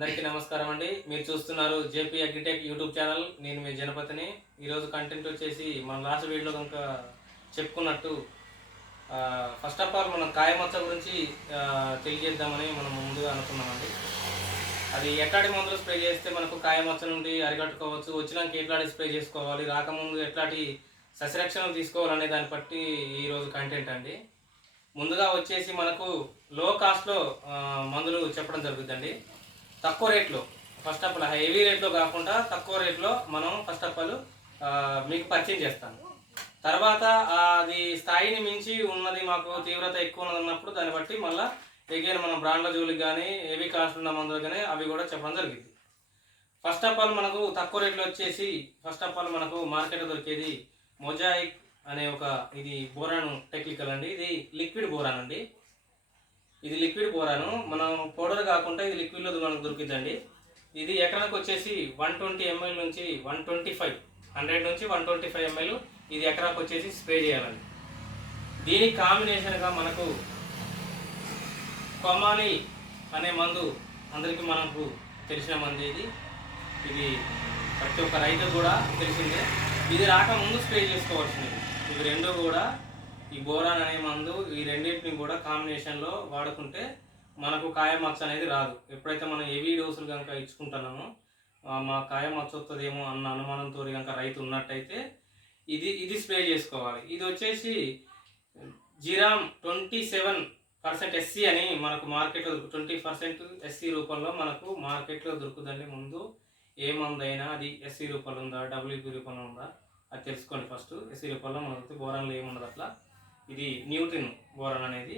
అందరికీ నమస్కారం అండి. మీరు చూస్తున్నారు జేపీ అగ్రిటెక్ యూట్యూబ్ ఛానల్. నేను మీ జనపతిని. ఈరోజు కంటెంట్ వచ్చేసి మన లాస్ట్ వీడియోలో కనుక చెప్పుకున్నట్టు ఫస్ట్ ఆఫ్ ఆల్ మనం కాయమచ్చ గురించి తెలియజేద్దామని మనం ముందుగా అనుకున్నామండి. అది ఎట్లాంటి మందులు స్ప్రే చేస్తే మనకు కాయమచ్చ నుండి అరికట్టుకోవచ్చు వచ్చినాక ఎట్లాంటి స్ప్రే చేసుకోవాలి రాకముందు ఎట్లాంటి సస్యరక్షణ తీసుకోవాలనే దాన్ని బట్టి ఈరోజు కంటెంట్ అండి. ముందుగా వచ్చేసి మనకు లో కాస్ట్లో మందులు చెప్పడం జరుగుతుందండి. తక్కువ రేట్లో. ఫస్ట్ ఆఫ్ ఆల్ హెవీ రేట్లో కాకుండా తక్కువ రేట్లో మనం ఫస్ట్ ఆఫ్ ఆల్ మీకు పరిచయం చేస్తాను. తర్వాత అది స్థాయిని మించి ఉన్నది మాకు తీవ్రత ఎక్కువ ఉన్నది అన్నప్పుడు దాన్ని బట్టి మళ్ళీ ఎగైన్ మనం బ్రాండ్ల జోలికి కానీ హెవీ కాస్ట్ ఉన్న మందులు కానీ అవి కూడా చెప్పడం జరిగింది. ఫస్ట్ ఆఫ్ ఆల్ మనకు తక్కువ రేట్లో వచ్చేసి ఫస్ట్ ఆఫ్ ఆల్ మనకు మార్కెట్ దొరికేది మొజాయిక్ అనే ఒక ఇది బోరాను టెక్నికల్ అండి. ఇది లిక్విడ్ బోరాన్ అండి. ఇది లిక్విడ్ బోరాను మనం పౌడర్ కాకుండా ఇది లిక్విడ్లో మనకు దొరికిద్దండి. ఇది ఎకరానికి వచ్చేసి వన్ ట్వంటీ ఎంఎల్ నుంచి వన్ ట్వంటీ ఫైవ్ హండ్రెడ్ నుంచి వన్ ట్వంటీ ఫైవ్ ఎంఎల్ ఇది ఎకరాకు వచ్చేసి స్ప్రే చేయాలండి. దీనికి కాంబినేషన్గా మనకు కొమాని అనే మందు అందరికీ మనకు తెలిసిన మంది ఇది. ఇది ప్రతి ఒక్క రైతు కూడా తెలిసిందే. ఇది రాకముందు స్ప్రే చేసుకోవాల్సింది. ఇవి రెండు కూడా ఈ బోరాన్ అనే మందు ఈ రెండింటిని కూడా కాంబినేషన్లో వాడుకుంటే మనకు కాయ మచ్చ అనేది రాదు. ఎప్పుడైతే మనం హెవీ డోసులు కనుక ఇచ్చుకుంటున్నామో మా కాయ మచ్చ వస్తుందేమో అన్న అనుమానంతో కనుక రైతు ఉన్నట్టయితే ఇది ఇది స్ప్రే చేసుకోవాలి. ఇది వచ్చేసి ziram twenty seven percent SC అని మనకు మార్కెట్లో ట్వంటీ పర్సెంట్ ఎస్సీ రూపంలో మనకు మార్కెట్లో దొరుకుదండి ముందు. ఏ మందు అయినా అది ఎస్సీ రూపంలో ఉందా డబ్ల్యూపీ రూపంలో ఉందా అది తెలుసుకోండి ఫస్ట్. ఎస్సీ రూపంలో మనకు బోరాన్లో ఏముండదు అట్లా. ఇది న్యూట్రిన్ బోరాన్ అనేది.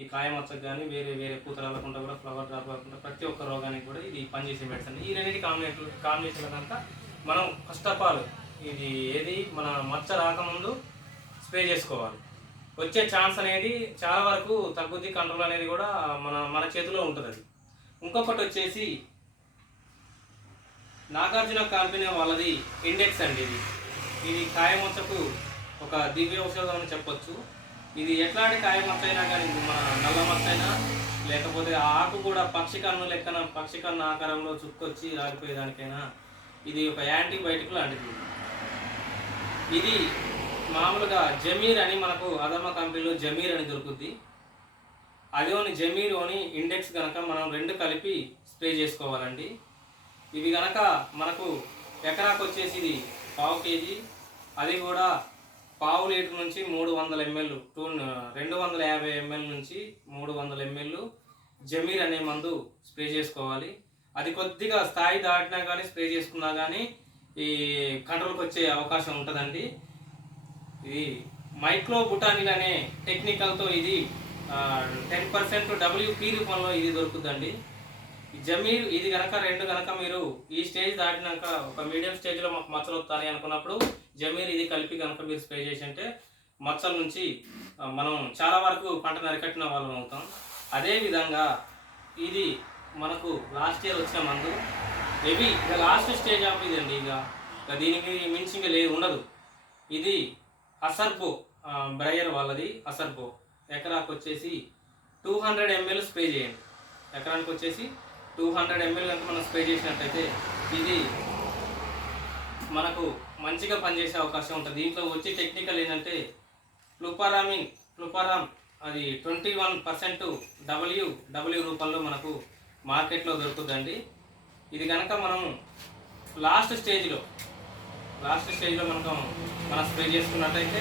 ఈ కాయమచ్చకు కానీ వేరే వేరే పూతరాలకుండా కూడా ఫ్లవర్ డ్రాప్ కాకుండా ప్రతి ఒక్క రోగానికి కూడా ఇది పనిచేసే మెడిసిన్. ఈ రెండింటి కాంబినేషన్ కాంబినేషన్ కనుక మనం ఫస్ట్ ఆఫ్ ఆల్ ఇది ఏది? మన మచ్చ రాకముందు స్ప్రే చేసుకోవాలి. వచ్చే ఛాన్స్ అనేది చాలా వరకు తగ్గుద్ది కంట్రోల్ అనేది కూడా మన మన చేతిలో ఉంటుంది అది ఇంకొకటి వచ్చేసి నాగార్జున కంపెనీ వాళ్ళది ఇండెక్స్ అండి ఇది. ఇది కాయమొచ్చకు ఒక దివ్య ఔషధం అని చెప్పొచ్చు. ఇది ఎట్లాంటి కాయ అయినా కానీ మన నల్ల మచ్చ అయినా లేకపోతే ఆ ఆకు కూడా పక్షి కన్ను లెక్కన పక్షి కన్ను ఆకారంలో చుక్కొచ్చి రాలిపోయేదానికైనా ఇది ఒక యాంటీబయాటిక్ లాంటిది. ఇది మామూలుగా జమీర్ అని మనకు అదమ్మ కంపెనీలో జమీర్ అని దొరుకుద్ది. అదేని జమీర్ అని ఇండెక్స్ కనుక మనం రెండు కలిపి స్ప్రే చేసుకోవాలండి. ఇవి కనుక మనకు ఎకరాకు వచ్చేసి ఇది పావు కేజీ అది కూడా పావు లీటర్ నుంచి మూడు వందల ఎంఎల్ టూ రెండు వందల యాభై ఎంఎల్ నుంచి మూడు వందల ఎంఎల్ జమీర్ అనే మందు స్ప్రే చేసుకోవాలి. అది కొద్దిగా స్థాయి దాటినా కానీ స్ప్రే చేసుకున్నా కానీ ఈ కంట్రోల్కి వచ్చే అవకాశం ఉంటుందండి. ఇది మైక్రోబుటానిక్ అనే టెక్నికల్తో ఇది టెన్ పర్సెంట్ డబ్ల్యూపీ రూపంలో ఇది దొరుకుతుందండి. జమీర్ ఇది కనుక రెండు కనుక మీరు ఈ స్టేజ్ దాటినాక ఒక మీడియం స్టేజ్లో మాకు మచ్చలు వస్తాయి అనుకున్నప్పుడు జమీర్ ఇది కలిపి కనుక మీరు స్ప్రే చేసి అంటే మచ్చల నుంచి మనం చాలా వరకు పంటను అరికట్టిన వాళ్ళం అవుతాం. అదేవిధంగా ఇది మనకు లాస్ట్ ఇయర్ వచ్చిన మందు. మేబీ ఇక లాస్ట్ స్టేజ్ ఆఫ్ ఇది అండి ఇక. దీనికి మించి ఇంకా లేదు ఉండదు. ఇది అసర్పో బ్రయర్ వాళ్ళది అసర్పో. ఎకరాకు వచ్చేసి టూ హండ్రెడ్ ఎంఎల్ స్ప్రే చేయండి. ఎకరానికి వచ్చేసి టూ హండ్రెడ్ ఎంఎల్ కనుక మనం స్ప్రే చేసినట్టయితే ఇది మనకు మంచిగా పనిచేసే అవకాశం ఉంటుంది. దీంట్లో వచ్చే టెక్నికల్ ఏంటంటే ఫ్లూపారామిన్ ఫ్లూపారామ్ అది twenty one percent W W రూపంలో మనకు మార్కెట్లో దొరుకుతుందండి. ఇది కనుక మనం లాస్ట్ స్టేజ్లో లాస్ట్ స్టేజ్లో మనకు మనం స్ప్రే చేసుకున్నట్టయితే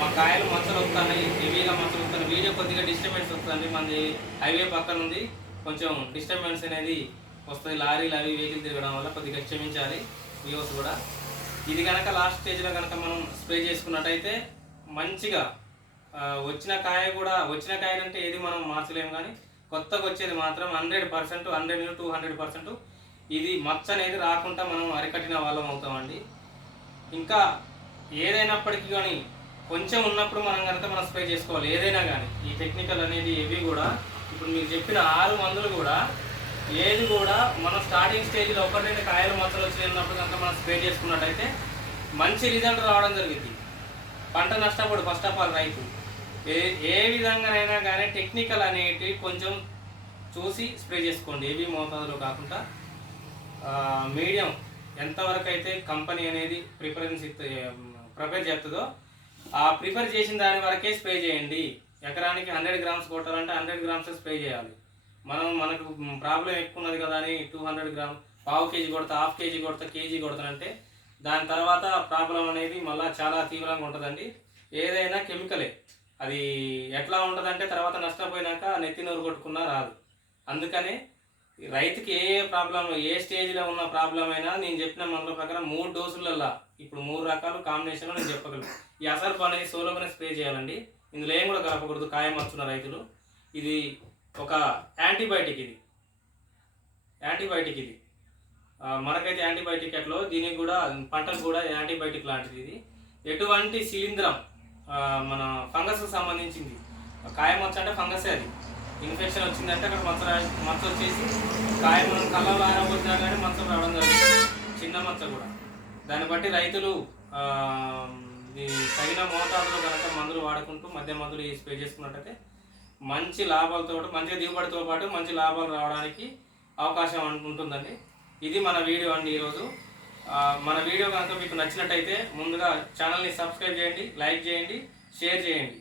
మా కాయలు మచ్చలు వస్తున్నాయి హెవీగా మచ్చలు వస్తున్నాయి వీడియో కొద్దిగా డిస్టర్బెన్స్ వస్తుంది. మనది హైవే పక్కన ఉంది. కొంచెం డిస్టర్బెన్స్ అనేది వస్తుంది. లారీలు అవి వెహికల్ తిరగడం వల్ల కొద్దిగా క్షమించాలి. వ్యూస్ కూడా ఇది కనుక లాస్ట్ స్టేజ్లో కనుక మనం స్ప్రే చేసుకున్నట్టయితే మంచిగా వచ్చిన కాయ కూడా వచ్చిన కాయనంటే ఏది మనం మార్చలేము కానీ కొత్తగా వచ్చేది మాత్రం hundred percent hundred two hundred percent ఇది మచ్చ అనేది రాకుండా మనం అరికట్టిన వాళ్ళం అవుతామండి. ఇంకా ఏదైనప్పటికీ కానీ కొంచెం ఉన్నప్పుడు మనం కనుక మనం స్ప్రే చేసుకోవాలి. ఏదైనా కానీ ఈ టెక్నికల్ అనేది ఇవి కూడా ఇప్పుడు మీకు చెప్పిన ఆరు మందులు కూడా ఏది కూడా మనం స్టార్టింగ్ స్టేజ్లో ఒకటి రెండు కాయలు మచ్చలు వచ్చినప్పుడు కనుక మనం స్ప్రే చేసుకున్నట్టయితే మంచి రిజల్ట్ రావడం జరిగింది. పంట నష్టపోడు ఫస్ట్ ఆఫ్ ఆల్ రైతు. ఏ ఏ విధంగానైనా కానీ టెక్నికల్ అనేటివి కొంచెం చూసి స్ప్రే చేసుకోండి. ఏవి మోతాదులో కాకుండా మీడియం ఎంతవరకు అయితే కంపెనీ అనేది ప్రిఫరెన్స్ ప్రిపేర్ చేస్తుందో ఆ ప్రిఫర్ చేసిన దాని వరకే స్ప్రే చేయండి. ఎకరానికి హండ్రెడ్ గ్రామ్స్ కొట్టాలంటే హండ్రెడ్ గ్రామ్స్ స్ప్రే చేయాలి. మనం మనకు ప్రాబ్లం ఎక్కువ ఉన్నది కదా అని టూ హండ్రెడ్ గ్రామ్ పావు కేజీ కొడతా హాఫ్ కేజీ కొడతా కేజీ కొడతానంటే దాని తర్వాత ప్రాబ్లం అనేది మళ్ళీ చాలా తీవ్రంగా ఉంటుందండి. ఏదైనా కెమికలే. అది ఎట్లా ఉంటుందంటే తర్వాత నష్టపోయినాక నెత్తి నూరు కొట్టుకున్నా రాదు. అందుకనే రైతుకి ఏ ఏ ప్రాబ్లం ఏ స్టేజ్లో ఉన్న ప్రాబ్లం అయినా నేను చెప్పిన మందుల ప్రకారం మూడు డోసులల్లా. ఇప్పుడు మూడు రకాలు కాంబినేషన్లో నేను చెప్పగలను. ఈ అసర్పు అనేది సోలోగానే స్ప్రే చేయాలండి. ఇందులో ఏం కూడా కలపకూడదు. ఖాయం వస్తున్న రైతులు. ఇది ఒక యాంటీబయాటిక్ ఇది. యాంటీబయాటిక్ ఇది. మనకైతే యాంటీబయాటిక్ ఎట్లో దీనికి కూడా పంటలు కూడా యాంటీబయాటిక్ లాంటిది ఇది. ఎటువంటి శిలీంద్రం మన ఫంగస్కి సంబంధించింది. కాయ మచ్చ అంటే ఫంగసే అది. ఇన్ఫెక్షన్ వచ్చిందంటే అక్కడ మచ్చ మచ్చ వచ్చేసి కాయ మనం కళ్ళలో ఆరబోతున్నా కానీ మచ్చ రావడం జరుగుతుంది. చిన్న మచ్చ కూడా. దాన్ని బట్టి రైతులు తగిన మోతాదులో కనుక మందులు వాడుకుంటూ మధ్య మందులు ఈ స్ప్రే చేసుకున్నట్టయితే మంచి లాభాలతో పాటు మంచి దిగుబడితో పాటు మంచి లాభాలు రావడానికి అవకాశం ఉంటుందండి. ఇది మన వీడియో అండి ఈరోజు. మన వీడియో కనుక మీకు నచ్చినట్టయితే ముందుగా ఛానల్ని సబ్స్క్రైబ్ చేయండి లైక్ చేయండి షేర్ చేయండి.